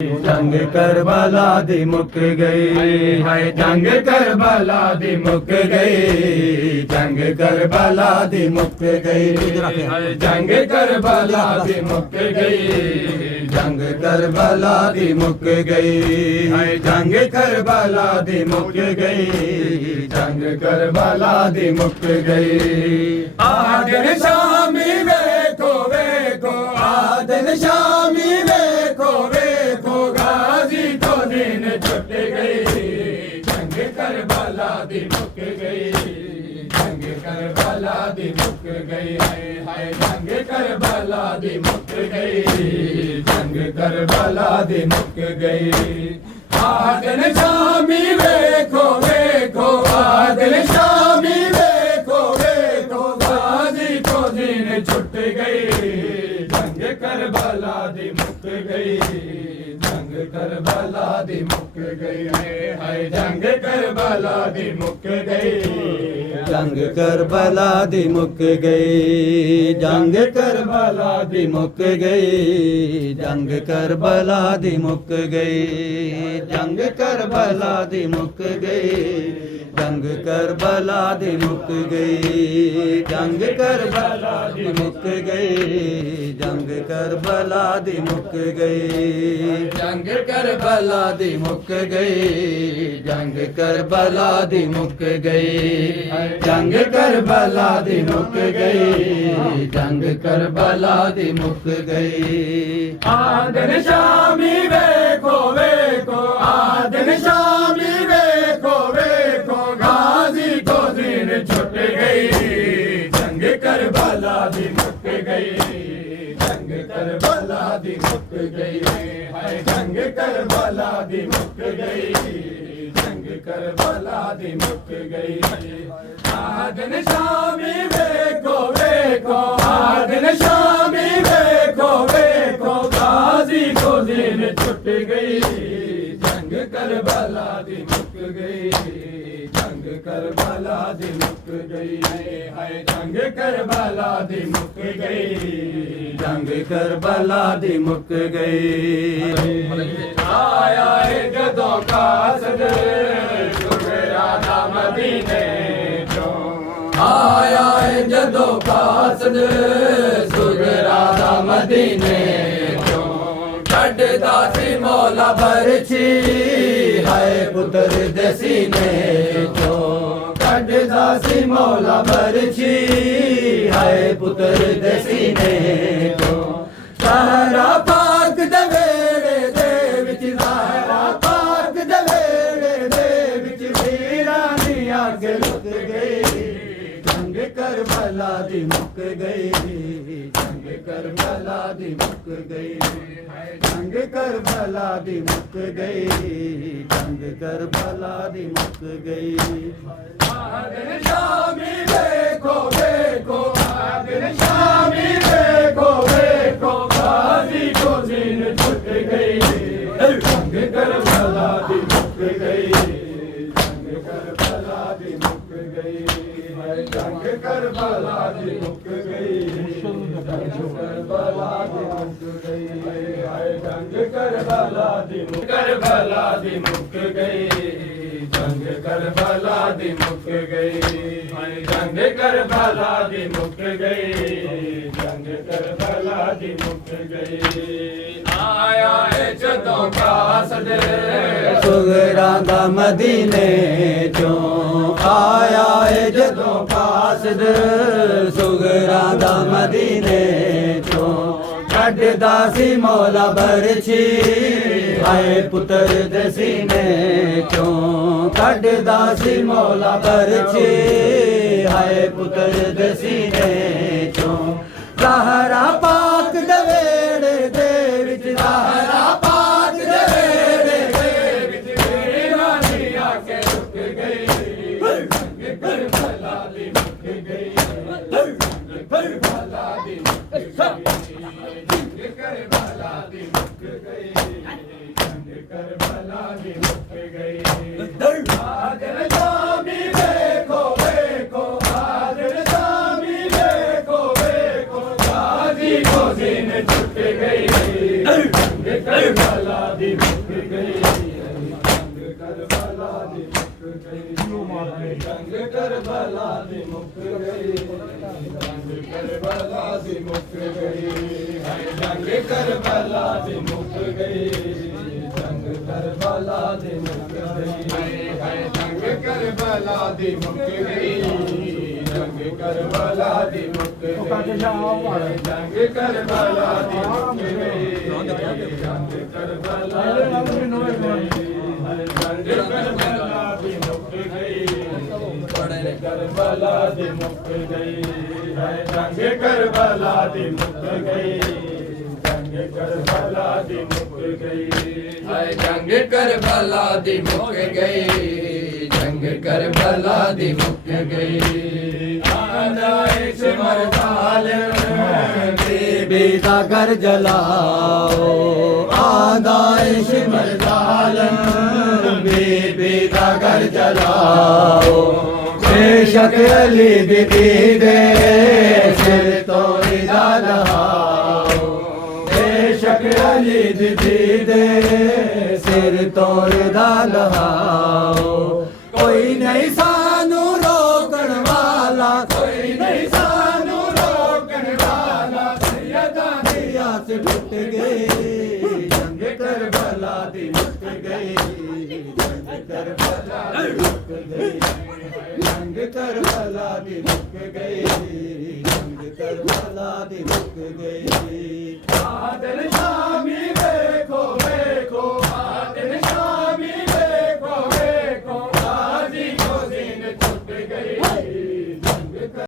जंग करबला दी मुक गई है, जंग करबला दी मुक गई, जंग करबला दी मुक गई, जंग करबला दी मुक गई, जंग करबला दी मुक गई है, जंग करबला दी मुक गई, जंग करबला दी मुक गई। आदन शामी वेखो वेखो, आदन शामी वेखो वेखो, गाजी तो दिन छुट गई, जंग करबला दी मुक गई, जंग करबला दी मुक गई, हाय जंग करबला दी मुक गई, जंग करबला दी मुक गई। आदन शामी वेखो वेखो, आदन शामी वेखो वेखो, गाजी तो दिन छुट गई, जंग करबला दी मुक गई, जंग करबला दी मुक गई, हाय जंग करबला दी मुक गई, जंग करबला दी मुक गई, जंग करबला दी मुक गई, जंग करबला दी मुक गई, जंग करबला दी मुक गई, जंग करबला दी मुक गई, जंग करबला दी मुक गई, जंग करबला दी मुक गई, जंग करबला दी मुक गई, जंग करबला दी मुक गई, जंग करबला दी मुक गई, जंग करबला दी मुक गई। आदन शामी वेखो वेखो, आदन शामी वेखो वेखो, गाजी को दिन छुट गई, जंग करबला दी मुक गई, जंग करबला दी मुक गई, हाय जंग करबला दी मुक गई, जंग करबला दी मुक गई। आदन शामी वेखो वेखो, आदन शामी वेखो वेखो, गाजी को दिन छुट गई, जंग करबला दी मुक गई, जंग करबला दी मुक गई, हाय जंग करबला दी मुक गई, जंग करबला दी मुक गई। आया है जदों कासद सुगरा दा मदीने चों, आया है जदों कासद सुगरा दा मदीने चों, छड्डदा सी मौला बरछी हाय पुत्र दे सीने चों, छड्डदा सी मौला बरछी हाय पुत्र दे सीने चों, सारा पाक दे वेड़े दे विच, सारा पाक दे वेड़े दे विच, वीरां दी अग लुक गई, जंग करबला दी मुक गई, जंग करबला दी मुक गई, जंग करबला दी मुक गई, जंग करबला दी मुक गई। आदन शामी वेखो वेखो, आदन शामी वेखो वेखो, गाजी को दिन छुट गई, जंग करबला दी मुक गई, जंग करबला दी मुक गई, जंग करबला दी मुक गई, जंग करबला दी मुक गई, जंग करबला दी मुक, करबला दी मुक गई, जंग करबला दी मुक गई, जंग करबला दी मुक गई, जंग करबला दी मुक गई। आया है जदों कासद सुगरा दा मदीने चों, आया है जदों कासद सुगरा दा मदीने चों, छड्डदा सी मौला बरछी हाय पुत्र दे सीने चों, छड्डदा सी मौला बरछी हाय पुत्र दे सीने चों, ज़हरा पाक दे वेड़े दे विच, ज़हरा पाक दे वेड़े दे विच, वीरां दी अग लुक गई, जंग करबला दी मुक गई, जंग करबला दी मुक गई, जंग करबला दी मुक गई, जंग करबला दी मुक गई। आदन शामी वेखो वेखो, आदन शामी वेखो वेखो, गाजी को दिन छुट गई, जंग करबला मुक गई जंग करबला दी मुक गई जंग करबला दी मुक गई जंग करबला दी मुक गई जंग करबला दी मुक गई जंग करबला दी मुक गई जंग करबला दी मुक गई जंग करबला दी मुक गई जंग करबला दी मुक गई जंग करबला दी मुक गई करबला दी मुक गई जंग करबला दी मुक गई जंग करबला दी मुक गई जंग करबला दी मुक गई जंग करबला दी मुक गई आंदाए सिमर जालिम बीबी दा घर जलाओ आंदाए सिमर जालिम बीबी दा घर जलाओ बेशक अली बीबी दे सिर तो इदा लहाओ बेशक अली बीबी दे सिर तो इदा लहाओ कोई नहीं सानू रोकण वाला कोई नहीं सानू रोकण वाला सैयदा दी आस टूट गई जंग करबला दी मुक गई जंग करबला दी मुक गई जंग करबला दी मुक गई जंग करबला दी मुक गई